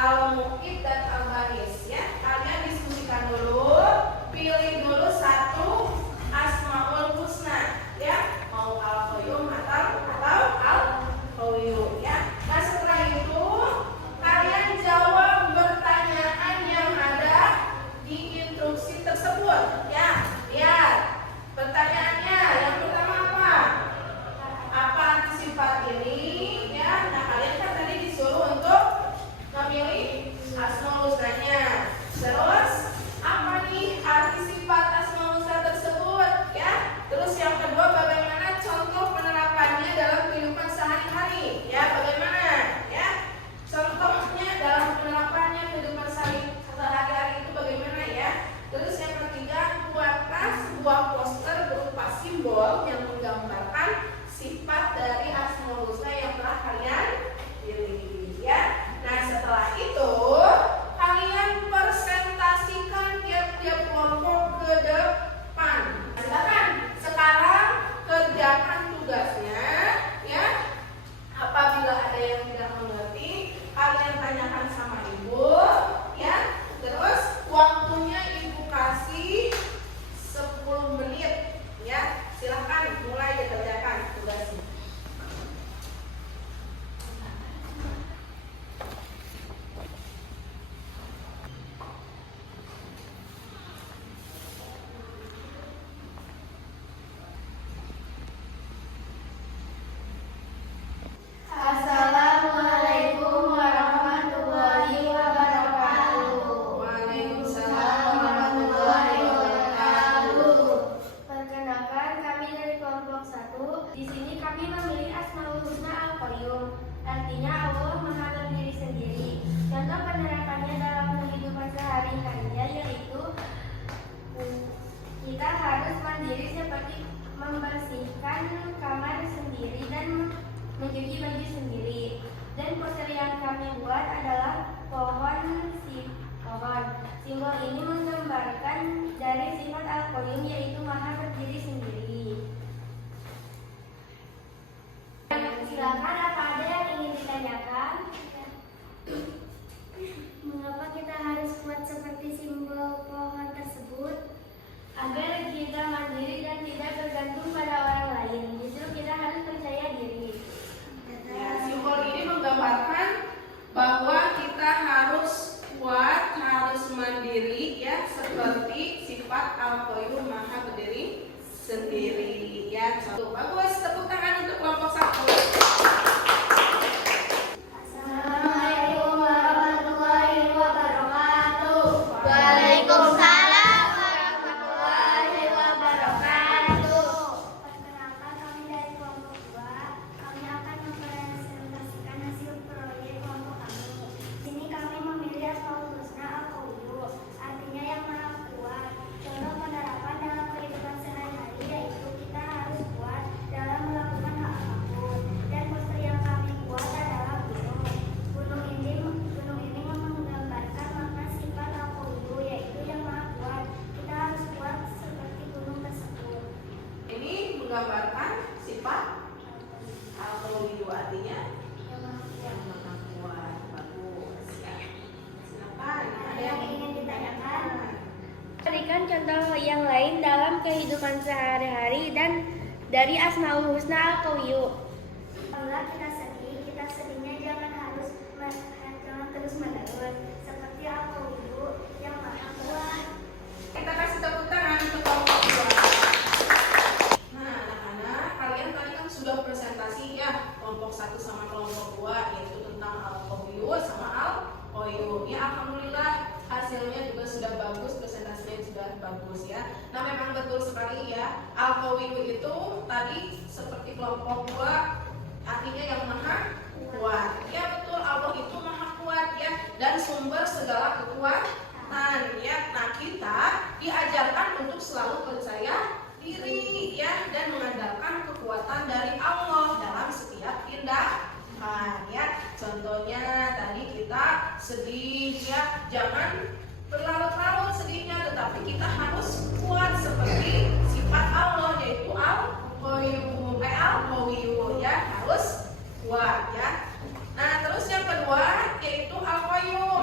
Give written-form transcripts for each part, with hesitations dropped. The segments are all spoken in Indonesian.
Al-Mu'id dan Al-Banis ya. Kalian diskusikan dulu, pilih dulu satu Asmaul Husna ya, mau Al-Qayyum atau Al-Qayyum ya. Nah setelah itu kalian jawab pertanyaan yang ada di instruksi tersebut ya. Lihat pertanyaannya, yang pertama apa? Apa arti sifat ini ya? Nah kalian kan tadi disuruh untuk memilih Asmaul Husnanya. Terus apa nih arti sifat Asmaul Husna tersebut ya? Terus yang kedua, bagaimana contoh penerapannya dalam kehidupan sehari-hari ya? Bagaimana ya contohnya dalam penerapannya kehidupan sehari-hari itu bagaimana ya? Terus yang ketiga, buatlah sebuah poster berupa simbol yang menggambarkan sifat dari Asmaul Husna yang telah kalian pilih ya. Nah setelah itu kalian presentasikan tiap-tiap kelompok ke depan. Silakan sekarang kerjakan tugasnya ya. Apabila ada yang tidak mengerti, kalian tanyakan sama ibu ya. Terus waktunya ibu kasih 10 menit ya. Silakan mulai dikerjakan tugasnya. Assalamualaikum warahmatullahi wabarakatuh. Waalaikumsalam warahmatullahi wabarakatuh. Perkenalkan, kami dari kelompok 1. Di sini kami memilih Asmaul Husna Al-Qayyum. Artinya Allah Maha Berdiri Sendiri. Contoh penerapannya dalam kehidupan sehari-harinya yaitu kita harus mandiri seperti membersihkan kamar sendiri dan mencuci baju sendiri. Dan poster yang kami buat adalah pohon. Simbol ini menggambarkan dari sifat Al-Qayyum yaitu Maha Berdiri Sendiri. Silakan, apa ada yang ingin ditanyakan? Mengapa kita harus buat seperti simbol pohon tersebut? Agar kita mandiri dan tidak bergantung pada orang lain. Justru kita harus percaya diri. Ya, simbol ini menggambarkan bahwa kita harus kuat, harus mandiri ya, seperti sifat Al-Qayyum Maha Berdiri Sendiri ya. Contoh bagus, tepuk tangan untuk kelompok 1. Assalamualaikum warahmatullahi wabarakatuh. Waalaikumsalam warahmatullahi wabarakatuh. Perkenalkan, kami dari kelompok 2. Kami akan mempresentasikan hasil proyek kelompok kami. Di sini kami memilih Asmaul Husna Al-Qayyum, artinya yang maha kuat. Contoh penerapan dalam kehidupan sehari-hari yaitu kita harus kuat dalam melakukan hal apapun. Dan poster yang kami buat adalah gunung. Gunung ini menggambarkan makna sifat Al-Qayyum yaitu yang maha kuat. Kita harus kuat seperti gunung tersebut. Ini menggambarkan sifat Al-Qayyum, artinya yang maha kuat. Bagus ya. Silakan, ada yang ingin ditanyakan? Berikan contoh yang lain dalam kehidupan sehari-hari dan dari Asmaul Husna Al-Qayyum. Kalau kita sedihnya jangan terus-menerus seperti Al-Qayyum yang maha kuat. Kita kasih tepuk tangan untuk kelompok 2. Nah, anak-anak, kalian tadi kan sudah presentasi ya, kelompok 1 sama kelompok 2, yaitu tentang Al-Qayyum sama Al-Qayyum. Ya, alhamdulillah hasilnya juga sudah bagus, presentasinya sudah bagus ya. Nah, memang betul sekali ya, Al-Qayyum itu tadi seperti kelompok 2, artinya yang maha kuat. Ya betul, Allah itu maha kuat ya, dan sumber segala kekuatan ya. Nah, kita diajarkan untuk selalu percaya diri ya, dan mengandalkan kekuatan dari Allah dalam setiap tindakan ya. Contohnya tadi kita sedih ya, jangan berlarut-larut sedihnya, tetapi kita harus kuat seperti sifat Allah yaitu Al-Qayyum ya, harus kuat ya. Nah terus yang kedua yaitu Al-Qayyum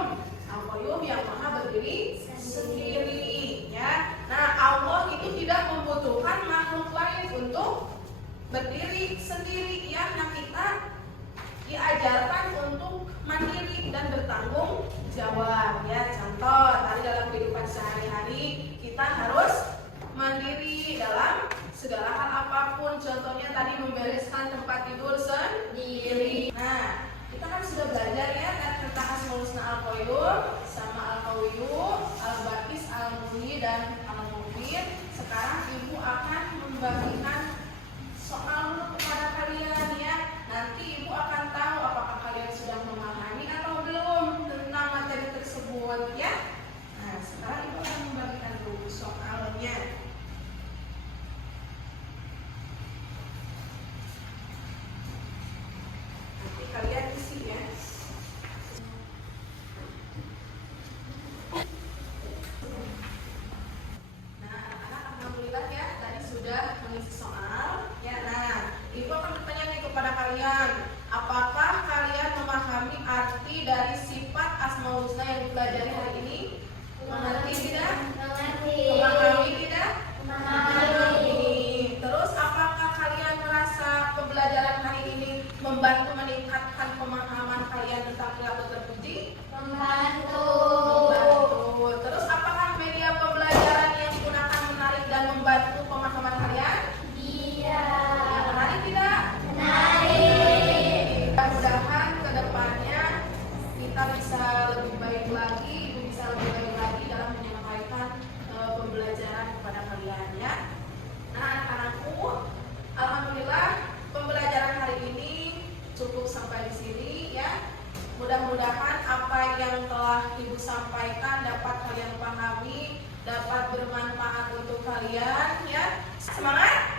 bertanggung jawab ya. Contoh tadi dalam kehidupan sehari-hari kita harus mandiri dalam segala hal apapun. Contohnya tadi membereskan tempat tidur sendiri. Nah, kita kan sudah belajar ya tentang Asmaul Husna Al-Qayyum sama Al-Qawiyyu, Al-Baqis, Al-Muhyi dan Al-Mubin. Sekarang ibu akan membagikan soal kepada kalian ya. Nanti ibu akan tahu apakah kalian sudah memahami atau belum tentang materi tersebut ya. Nah, sekarang ibu akan membagikan dulu soalnya. Nanti kalian isi ya. Nah, anak-anak alhamdulillah ya tadi sudah mengisi soal ya. Nah, ibu akan bertanya nih kepada kalian, apakah kalian memahami arti dari sifat Asmaul Husna yang dipelajari hari ini? Mengerti tidak? Memahami tidak? Memahami. Terus apakah kalian merasa pembelajaran hari ini membantu meningkatkan pemahaman kalian tentang perilaku terpuji? Membantu. Terus apakah media pembelajaran yang digunakan menarik dan membantu pemahaman kalian? Iya. Ya, menarik tidak? Menarik. Mudah-mudahan kedepannya kita bisa lebih baik lagi, ibu bisa lebih baik lagi dalam menyampaikan pembelajaran kepada kalian ya. Nah, anak-anakku, alhamdulillah pembelajaran hari ini cukup sampai di sini ya. Mudah-mudahan apa yang telah ibu sampaikan dapat kalian pahami, dapat bermanfaat untuk kalian ya. Semangat!